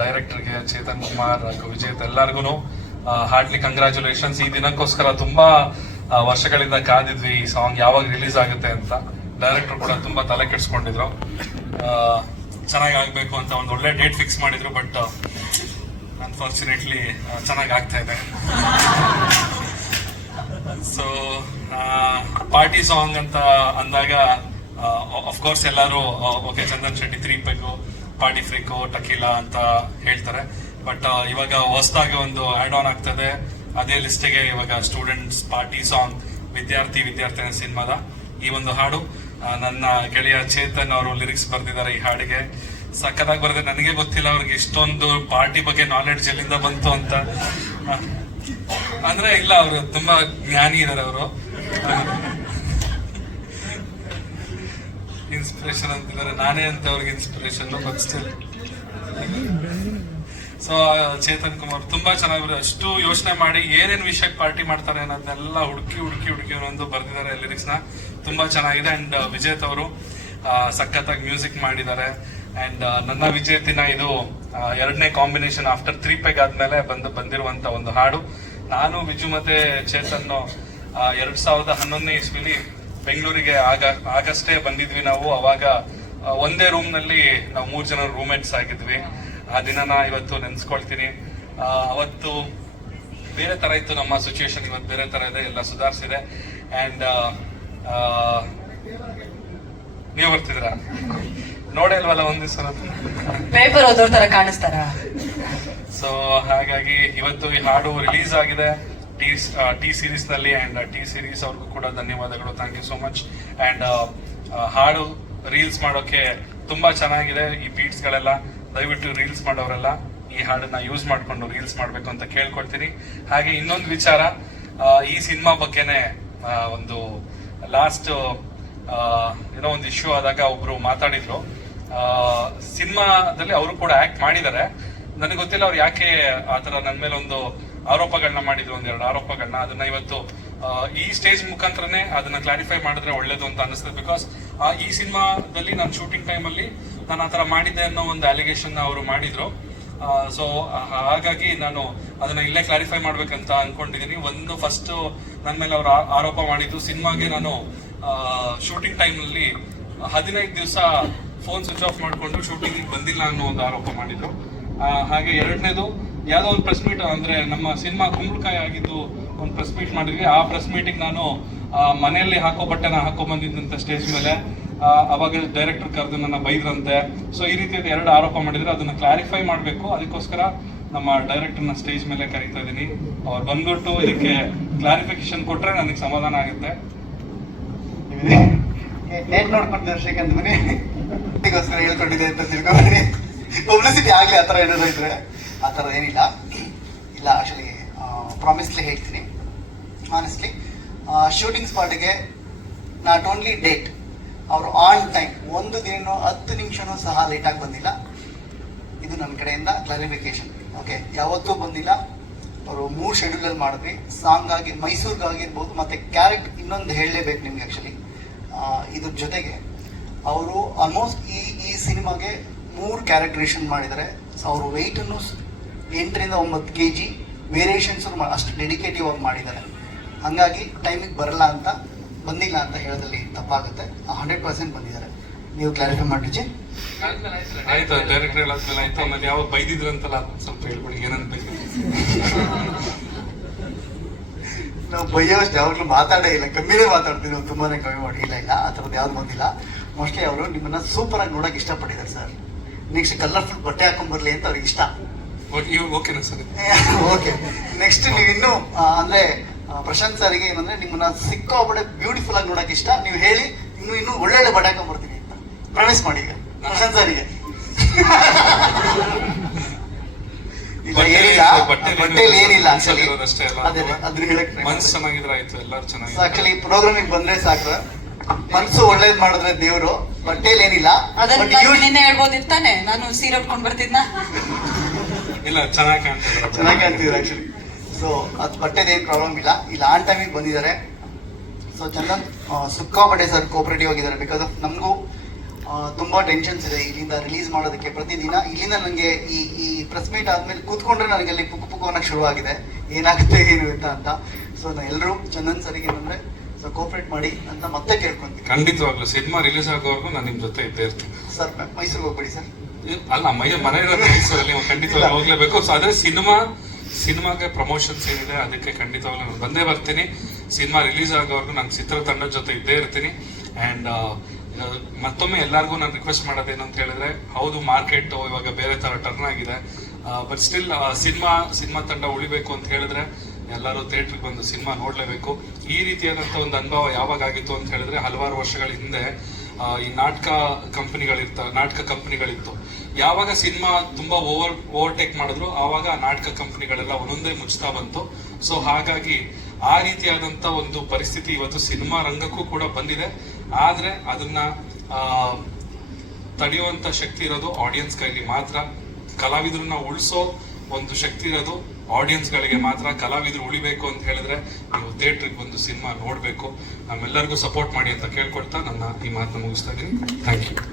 ಡೈರೆಕ್ಟರ್ಗೆ ಚೇತನ್ ಕುಮಾರ್ ವಿಜೇತ್ ಎಲ್ಲರಿಗೂ Hartley congratulations. ಈ ದಿನಕ್ಕೋಸ್ಕರ ತುಂಬಾ ವರ್ಷಗಳಿಂದ ಕಾದಿದ್ವಿ ಈ ಸಾಂಗ್ ಯಾವಾಗ ರಿಲೀಸ್ ಆಗುತ್ತೆ ಅಂತ. ಡೈರೆಕ್ಟರ್ ಕೂಡ ತುಂಬಾ ತಲೆ ಕೆಡಿಸ್ಕೊಂಡಿದ್ರು, ಚೆನ್ನಾಗಿ ಆಗ್ಬೇಕು ಅಂತ ಒಂದು ಒಳ್ಳೆ ಡೇಟ್ ಫಿಕ್ಸ್ ಮಾಡಿದ್ರು. ಬಟ್ ಅನ್ಫಾರ್ಚುನೇಟ್ಲಿ ಚೆನ್ನಾಗಿ ಆಗ್ತಾ ಇದೆ. ಸೊ ಪಾರ್ಟಿ ಸಾಂಗ್ ಅಂತ ಅಂದಾಗ ಅಫ್ಕೋರ್ಸ್ ಎಲ್ಲರೂ ಓಕೆ ಚಂದನ್ ಶೆಟ್ಟಿ 3 ಪೆಗ್ಗು, ಪಾರ್ಟಿ ಫ್ರೀಕು, ಟಕೀಲಾ ಅಂತ ಹೇಳ್ತಾರೆ. ಬಟ್ ಇವಾಗ ಹೊಸದಾಗಿ ಒಂದು ಆಡ್ ಆನ್ ಆಗ್ತದೆ ಅದೇ ಲಿಸ್ಟಿಗೆ. ಇವಾಗ ಸ್ಟೂಡೆಂಟ್ಸ್ ಪಾರ್ಟಿ ಸಾಂಗ್ ವಿದ್ಯಾರ್ಥಿನ ಸಿನಿಮಾದ ಈ ಒಂದು ಹಾಡು ನನ್ನ ಗೆಳೆಯ ಚೇತನ್ ಅವರು ಲಿರಿಕ್ಸ್ ಬರ್ದಿದ್ದಾರೆ. ಈ ಹಾಡಿಗೆ ಸಕ್ಕದಾಗಿ ಬರೆದೆ. ನನಗೆ ಗೊತ್ತಿಲ್ಲ ಅವ್ರಿಗೆ ಇಷ್ಟೊಂದು ಪಾರ್ಟಿ ಬಗ್ಗೆ ನಾಲೆಡ್ಜ್ ಎಲ್ಲಿಂದ ಬಂತು ಅಂತ. ಅಂದ್ರೆ ಇಲ್ಲ, ಅವರು ತುಂಬಾ ಜ್ಞಾನಿ ಇದಾರೆ. ಅವರು ಇನ್ಸ್ಪಿರೇಷನ್ ಅಂತಿದ್ದಾರೆ, ನಾನೇ ಅಂತ ಅವ್ರಿಗೆ ಇನ್ಸ್ಪಿರೇಷನ್. ಸೊ ಚೇತನ್ ಕುಮಾರ್ ತುಂಬಾ ಚೆನ್ನಾಗಿ ಅಷ್ಟು ಯೋಚನೆ ಮಾಡಿ ಏನೇನ್ ವಿಷಯಕ್ಕೆ ಪಾರ್ಟಿ ಮಾಡ್ತಾರೆ ಅನ್ನೋದನ್ನೆಲ್ಲ ಹುಡುಕಿ ಒಂದು ಬರ್ದಿದ್ದಾರೆ ಲಿರಿಕ್ಸ್ ನ. ತುಂಬಾ ಚೆನ್ನಾಗಿದೆ. ಅಂಡ್ ವಿಜೇತ್ ಅವರು ಸಖತ್ತಾಗಿ ಮ್ಯೂಸಿಕ್ ಮಾಡಿದ್ದಾರೆ. ಅಂಡ್ ನನ್ನ ವಿಜೇತಿನ ಇದು 2ನೇ ಕಾಂಬಿನೇಷನ್ ಆಫ್ಟರ್ 3 ಪೆಗ್ ಆದ್ಮೇಲೆ ಬಂದಿರುವಂತ ಒಂದು ಹಾಡು. ನಾನು ವಿಜು ಮತ್ತೆ ಚೇತನ್ 2011ನೇ ಇಸ್ವಿಲಿ ಬೆಂಗಳೂರಿಗೆ ಆಗಷ್ಟೇ ಬಂದಿದ್ವಿ ನಾವು. ಅವಾಗ ಒಂದೇ ರೂಮ್ ನಲ್ಲಿ ನಾವು 3 ಜನ ರೂಮ್ಮೇಟ್ಸ್ ಆಗಿದ್ವಿ. ಆ ದಿನನ ಇವತ್ತು ನೆನ್ಸ್ಕೊಳ್ತೀನಿ. ಅವತ್ತು ಬೇರೆ ತರ ಇತ್ತು ನಮ್ಮ ಸಿಚುಯೇಷನ್, ಇವತ್ತು ಬೇರೆ ತರ ಇದೆ, ಎಲ್ಲ ಸುಧಾರಿಸಿದೆ. ಅಂಡ್ ನೀವು ಬರ್ತಿದ್ರ ನೋಡೇ ಅಲ್ವಲ್ಲ ಒಂದ್ ದಿವಸ ಪೇಪರ್ ಓದೋರ್ ತರ ಕಾಣಿಸ್ತಾರ. ಸೊ ಹಾಗಾಗಿ ಇವತ್ತು ಈ ಹಾಡು ರಿಲೀಸ್ ಆಗಿದೆ ಟಿ ಸೀರೀಸ್ ನಲ್ಲಿ. ಅಂಡ್ ಟಿ ಸೀರೀಸ್ ಅವ್ರಿಗೂ ಕೂಡ ಧನ್ಯವಾದಗಳು, thank you so much. And ಹಾಡು ರೀಲ್ಸ್ ಮಾಡೋಕೆ ತುಂಬಾ ಚೆನ್ನಾಗಿದೆ. ಈ ಬೀಟ್ಸ್ ಗಳೆಲ್ಲ ದಯವಿಟ್ಟು ರೀಲ್ಸ್ ಮಾಡೋರೆಲ್ಲ ಈ ಹಾಡನ್ನ ಯೂಸ್ ಮಾಡ್ಕೊಂಡು ರೀಲ್ಸ್ ಮಾಡ್ಬೇಕು ಅಂತ ಕೇಳ್ಕೊಳ್ತೀನಿ. ಹಾಗೆ ಇನ್ನೊಂದು ವಿಚಾರ, ಈ ಸಿನಿಮಾ ಬಗ್ಗೆನೆ ಒಂದು ಲಾಸ್ಟ್ ಏನೋ ಒಂದು ಇಶ್ಯೂ ಆದಾಗ ಒಬ್ರು ಮಾತಾಡಿದ್ರು. ಸಿನಿಮಾದಲ್ಲಿ ಅವರು ಕೂಡ ಆಕ್ಟ್ ಮಾಡಿದ್ದಾರೆ. ನನಗೆ ಗೊತ್ತಿಲ್ಲ ಅವ್ರು ಯಾಕೆ ಆತರ ನನ್ನ ಮೇಲೆ ಒಂದು ಆರೋಪಗಳನ್ನ ಮಾಡಿದ್ರು, 1-2 ಆರೋಪಗಳನ್ನ. ಅದನ್ನ ಇವತ್ತು ಈ ಸ್ಟೇಜ್ ಮುಖಾಂತರನೇ ಅದನ್ನ ಕ್ಲಾರಿಫೈ ಮಾಡಿದ್ರೆ ಒಳ್ಳೇದು ಅಂತ ಅನಿಸ್ತದೆ. ಬಿಕಾಸ್ ಈ ಸಿನಿಮಾದಲ್ಲಿ ನಾನು ಶೂಟಿಂಗ್ ಟೈಮ್ ಅಲ್ಲಿ ನಾನು ಆತರ ಮಾಡಿದ್ದೆ ಅನ್ನೋ ಒಂದು ಅಲಿಗೇಷನ್ ಅವರು ಮಾಡಿದ್ರು. ಸೊ ಹಾಗಾಗಿ ನಾನು ಅದನ್ನ ಇಲ್ಲೇ ಕ್ಲಾರಿಫೈ ಮಾಡ್ಬೇಕಂತ ಅನ್ಕೊಂಡಿದೀನಿ. ಒಂದು ಫಸ್ಟ್ ನನ್ನ ಮೇಲೆ ಅವರು ಆರೋಪ ಮಾಡಿದ್ದು, ಸಿನಿಮಾಗೆ ನಾನು ಶೂಟಿಂಗ್ ಟೈಮ್ ನಲ್ಲಿ 15 ದಿವಸ ಫೋನ್ ಸ್ವಿಚ್ ಆಫ್ ಮಾಡ್ಕೊಂಡು ಶೂಟಿಂಗ್ ಬಂದಿಲ್ಲ ಅನ್ನೋ ಒಂದು ಆರೋಪ ಮಾಡಿದ್ರು. ಹಾಗೆ 2ನೇದು ಯಾವ್ದೋ ಒಂದು ಪ್ರೆಸ್ ಮೀಟ್, ಅಂದ್ರೆ ನಮ್ಮ ಸಿನಿಮಾ ಕುಂಬಳಕಾಯಿ ಆಗಿದ್ದು ಒಂದು ಪ್ರೆಸ್ ಮೀಟ್ ಮಾಡಿದ್ವಿ. ಆ ಪ್ರೆಸ್ ಮೀಟಿಂಗ್ ನಾನು ಮನೆಯಲ್ಲಿ ಹಾಕೋ ಬಟ್ಟೆನ ಹಾಕೋ ಬಂದಿದ್ದಂತೆ ಸ್ಟೇಜ್ ಮೇಲೆ. ಅವಾಗ ಡೈರೆಕ್ಟರ್ ಕರೆದು ನನ್ನ ಬೈದ್ರಂತೆ. ಸೊ ಈ ರೀತಿಯಾದ 2 ಆರೋಪ ಮಾಡಿದ್ರೆ ಅದನ್ನ ಕ್ಲಾರಿಫೈ ಮಾಡಬೇಕು. ಅದಕ್ಕೋಸ್ಕರ ನಮ್ಮ ಡೈರೆಕ್ಟರ್ನ ಸ್ಟೇಜ್ ಮೇಲೆ ಕರೀತಾ ಇದ್ದೀನಿ. ಅವ್ರು ಬಂದ್ಬಿಟ್ಟು ಇದಕ್ಕೆ ಕ್ಲಾರಿಫಿಕೇಶನ್ ಕೊಟ್ರೆ ನನಗೆ ಸಮಾಧಾನ ಆಗುತ್ತೆ. ನೋಡ್ಕೊಂಡು ದರ್ಶಕಂತ ಮನೆಗೋಸ್ಕರ ಹೇಳ್ಕೊಂಡಿದೆ ಅಂತ ತಿಳ್ಕೊಂಡ್ರಿ. ಪಬ್ಲಿಸಿಟಿ ಆಗ್ಲಿ ಆತರ ಏನಾದ್ರು ಇದ್ರೆ. ಆತರ ಏನಿಲ್ಲ ಇಲ್ಲ. ಆಕ್ಚುಲಿ ಪ್ರಾಮಿಸ್ಲಿ ಹೇಳ್ತೀನಿ, ಆನೆಸ್ಟ್ಲಿ ಶೂಟಿಂಗ್ ಸ್ಪಾಟ್ಗೆ ನಾಟ್ ಓನ್ಲಿ ಡೇಟ್, ಅವರು ಆನ್ ಟೈಮ್ 1 ದಿನ 10 ನಿಮಿಷನೂ ಸಹ ಲೇಟ್ ಆಗಿ ಬಂದಿಲ್ಲ. ಇದು ನನ್ನ ಕಡೆಯಿಂದ ಕ್ಲಾರಿಫಿಕೇಶನ್. ಓಕೆ, ಯಾವತ್ತೂ ಬಂದಿಲ್ಲ. ಅವರು 3 ಶೆಡ್ಯೂಲ್ ಅಲ್ಲಿ ಮಾಡಿದ್ವಿ. ಸಾಂಗ್ ಆಗಿ ಮೈಸೂರಿಗಾಗಿರ್ಬೋದು, ಮತ್ತೆ ಕ್ಯಾರೆಕ್ಟರ್ ಇನ್ನೊಂದು ಹೇಳಲೇಬೇಕು ನಿಮ್ಗೆ. ಆಕ್ಚುಲಿ ಇದ್ರ ಜೊತೆಗೆ ಅವರು ಆಲ್ಮೋಸ್ಟ್ ಈ ಸಿನಿಮಾಗೆ 3 ಕ್ಯಾರೆಕ್ಟರೇಷನ್ ಮಾಡಿದ್ದಾರೆ. ಅವರು ವೆಯ್ಟ್ ಅನ್ನು 8 ರಿಂದ 9 kg ವೇರಿಯೇಷನ್ಸ್ ಅಷ್ಟು ಡೆಡಿಕೇಟಿವ್ ಆಗಿ ಮಾಡಿದ್ದಾರೆ. ಹಂಗಾಗಿ ಟೈಮಿಗೆ ಬಂದಿಲ್ಲ ಅಂತ ಹೇಳೋದ್ರಲ್ಲಿ ತಪ್ಪಾಗುತ್ತೆ. 100% ಬಂದಿದ್ದಾರೆ. ನೀವು ಕ್ಲಾರಿಫೈ ಮಾಡಿಜಿ. ಆಯ್ತು, ಡೈರೆಕ್ಟರ್ ಹೇಳಾದ್ಮೇಲೆ ಆಯ್ತು. ಆಮೇಲೆ ಯಾವಾಗ ಬೈದಿದ್ರು ಅಂತಲ್ಲ, ಸ್ವಲ್ಪ ಹೇಳ್ಬಿಡಿ ಏನಂತ ಬೈದ್ರು. ನಾವು ಬೈಯೋಷ್ಟು ಯಾವಾಗಲೂ ಮಾತಾಡೇ ಇಲ್ಲ, ಕಮ್ಮಿನೇ ಮಾತಾಡ್ತೀವಿ ನಾವು, ತುಂಬಾನೇ ಕಮ್ಮಿ ಮಾಡಿ. ಇಲ್ಲ ಆ ಥರದ್ದು ಯಾವ್ದು ಬಂದಿಲ್ಲ. ಮೋಸ್ಟ್ಲಿ ಅವರು ನಿಮ್ಮನ್ನ ಸೂಪರ್ ಆಗಿ ನೋಡಕ್ ಇಷ್ಟಪಟ್ಟಿದ್ದಾರೆ ಸರ್. ನೆಕ್ಸ್ಟ್ ಕಲರ್ಫುಲ್ ಬಟ್ಟೆ ಹಾಕೊಂಡ್ಬರ್ಲಿ ಅಂತ ಅವ್ರಿಗೆ ಇಷ್ಟ. ಓಕೆನಾ ಸರ್? ಓಕೆ. ನೆಕ್ಸ್ಟ್ ನೀವು ಇನ್ನೂ ಅಂದ್ರೆ ಪ್ರಶಾಂತ್ ಸರ್ಗೆ ಏನಂದ್ರೆ ನಿಮ್ಮನ್ನ ಸಿಕ್ಕಾಪಟ್ಟೆ ಬ್ಯೂಟಿಫುಲ್ ಆಗಿ ನೋಡಕ್ ಇಷ್ಟ. ನೀವು ಹೇಳಿ ಇನ್ನೂ ಒಳ್ಳೊಳ್ಳೆ ಬಟ್ಟೆ ಹಾಕೊಂಡ್ಬರ್ತೀನಿ ಅಂತ ಪ್ರಾಮಿಸ್ ಮಾಡಿ ಈಗ ಪ್ರಶಾಂತ್ ಸರ್ಗೆ. ಏನಿಲ್ಲ ಆಕ್ಚುಲಿ ಪ್ರೋಗ್ರಾಮಿಗೆ ಬಂದ್ರೆ ಸಾಕು. ಮನ್ಸು ಒಳ್ಳೇದ್ ಮಾಡಿದ್ರೆ ದೇವ್ರು. ಬಟ್ಟೆಲಿ ಏನಿಲ್ಲ. ಹೇಳ್ಬೋದಿತ್ತಾನೆ, ನಾನು ಸೀರೆ ಉಟ್ಕೊಂಡ್ ಬರ್ತಿದ್ನ. ಇಲ್ಲ, ಚೆನ್ನಾಗಿ ಕಾಣ್ತಿದ್ರು ಆಕ್ಚುಲಿ. ಸೊ ಅದು ಬಟ್ಟೆದೇನು ಪ್ರಾಬ್ಲಮ್ ಇಲ್ಲ. ಇಲ್ಲಿ ಆನ್ ಟೈಮಿಗೆ ಬಂದಿದ್ದಾರೆ. ಸೊ ಚಂದನ್ ಸಿಕ್ಕಾಪಟ್ಟೆ ಸರ್ ಕೋಪರೇಟಿವ್ ಆಗಿದ್ದಾರೆ. ಬಿಕಾಸ್ ಆಫ್ ನಮಗೂ ತುಂಬಾ ಟೆನ್ಷನ್ಸ್ ಇದೆ ಇಲ್ಲಿಂದ ರಿಲೀಸ್ ಮಾಡೋದಕ್ಕೆ. ಪ್ರತಿದಿನ ಇಲ್ಲಿಂದ ನನಗೆ ಈ ಪ್ರೆಸ್ ಮೀಟ್ ಆದ್ಮೇಲೆ ಕೂತ್ಕೊಂಡ್ರೆ ನನಗೆ ಅಲ್ಲಿ ಪುಕ್ಕು ಅನ್ನೋಕೆ ಶುರುವಾಗಿದೆ, ಏನಾಗುತ್ತೆ ಏನು ಅಂತ. ಸೊ ಎಲ್ಲರೂ ಚಂದನ್ ಸರಿಗೆ ಏನಂದ್ರೆ ಸೊ ಕೋಪರೇಟ್ ಮಾಡಿ ಅಂತ ಮತ್ತೆ ಕೇಳ್ಕೊಂತೀನಿ. ಖಂಡಿತವಾಗ್ಲೂ ಸಿನಿಮಾ ರಿಲೀಸ್ ಆಗೋವರೆಗೂ ನಾನು ನಿಮ್ ಜೊತೆ ಇದ್ದೇ ಇರ್ತೀನಿ ಸರ್. ಮೈಸೂರಿಗೆ ಹೋಗ್ಬೇಡಿ ಸರ್. ಅಲ್ಲ ಮನೆ ಇರೋದು ಮೈಸೂರಲ್ಲಿ, ನೀವು ಖಂಡಿತವಾಗ್ಲೂ ಹೋಗ್ಲೇಬೇಕು. ಸೊ ಅದೇ ಸಿನಿಮಾಗೆ ಪ್ರಮೋಷನ್ಸ್ ಏನಿದೆ ಅದಕ್ಕೆ ಖಂಡಿತವಾಗ್ಲೂ ನಾನು ಬಂದೇ ಬರ್ತೀನಿ. ಸಿನಿಮಾ ರಿಲೀಸ್ ಆಗೋವರೆಗೂ ನಾನು ಚಿತ್ರತಂಡದ ಜೊತೆ ಇದ್ದೇ ಇರ್ತೀನಿ. ಅಂಡ್ ಮತ್ತೊಮ್ಮೆ ಎಲ್ಲರಿಗೂ ನಾನು ರಿಕ್ವೆಸ್ಟ್ ಮಾಡೋದೇನು ಅಂತ ಹೇಳಿದ್ರೆ, ಹೌದು ಮಾರ್ಕೆಟ್ ಇವಾಗ ಬೇರೆ ತರ ಟರ್ನ್ ಆಗಿದೆ, ಬಟ್ ಸ್ಟಿಲ್ ಸಿನಿಮಾ ತಂಡ ಉಳಿಬೇಕು ಅಂತ ಹೇಳಿದ್ರೆ ಎಲ್ಲರೂ ಥಿಯೇಟ್ರಿಗೆ ಬಂದು ಸಿನಿಮಾ ನೋಡ್ಲೇಬೇಕು. ಈ ರೀತಿಯಾದಂತ ಒಂದು ಅನುಭವ ಯಾವಾಗ ಆಗಿತ್ತು ಅಂತ ಹೇಳಿದ್ರೆ, ಹಲವಾರು ವರ್ಷಗಳ ಹಿಂದೆ ಈ ನಾಟಕ ಕಂಪನಿಗಳಿತ್ತು. ಯಾವಾಗ ಸಿನಿಮಾ ತುಂಬಾ ಓವರ್ಟೇಕ್ ಮಾಡಿದ್ರು ಆವಾಗ ಆ ನಾಟಕ ಕಂಪನಿಗಳೆಲ್ಲ ಒಂದೊಂದೇ ಮುಚ್ತಾ ಬಂತು. ಸೊ ಹಾಗಾಗಿ ಆ ರೀತಿಯಾದಂತ ಒಂದು ಪರಿಸ್ಥಿತಿ ಇವತ್ತು ಸಿನಿಮಾ ರಂಗಕ್ಕೂ ಕೂಡ ಬಂದಿದೆ. ಆದ್ರೆ ಅದನ್ನ ತಡೆಯುವಂತ ಶಕ್ತಿ ಇರೋದು ಆಡಿಯನ್ಸ್ ಕೈಲಿ ಮಾತ್ರ. ಕಲಾವಿದ್ರನ್ನ ಉಳಿಸೋ ಒಂದು ಶಕ್ತಿ ಇರೋದು ಆಡಿಯನ್ಸ್ ಗಳಿಗೆ ಮಾತ್ರ. ಕಲಾವಿದ್ರು ಉಳಿಬೇಕು ಅಂತ ಹೇಳಿದ್ರೆ ನೀವು ಥಿಯೇಟ್ರಿಗೆ ಬಂದು ಸಿನಿಮಾ ನೋಡ್ಬೇಕು. ನಮ್ಮೆಲ್ಲರಿಗೂ ಸಪೋರ್ಟ್ ಮಾಡಿ ಅಂತ ಕೇಳ್ಕೊಳ್ತಾ ನನ್ನ ಈ ಮಾತನ್ನ ಮುಗಿಸ್ತಾ ಇದ್ದೀನಿ. Thank you.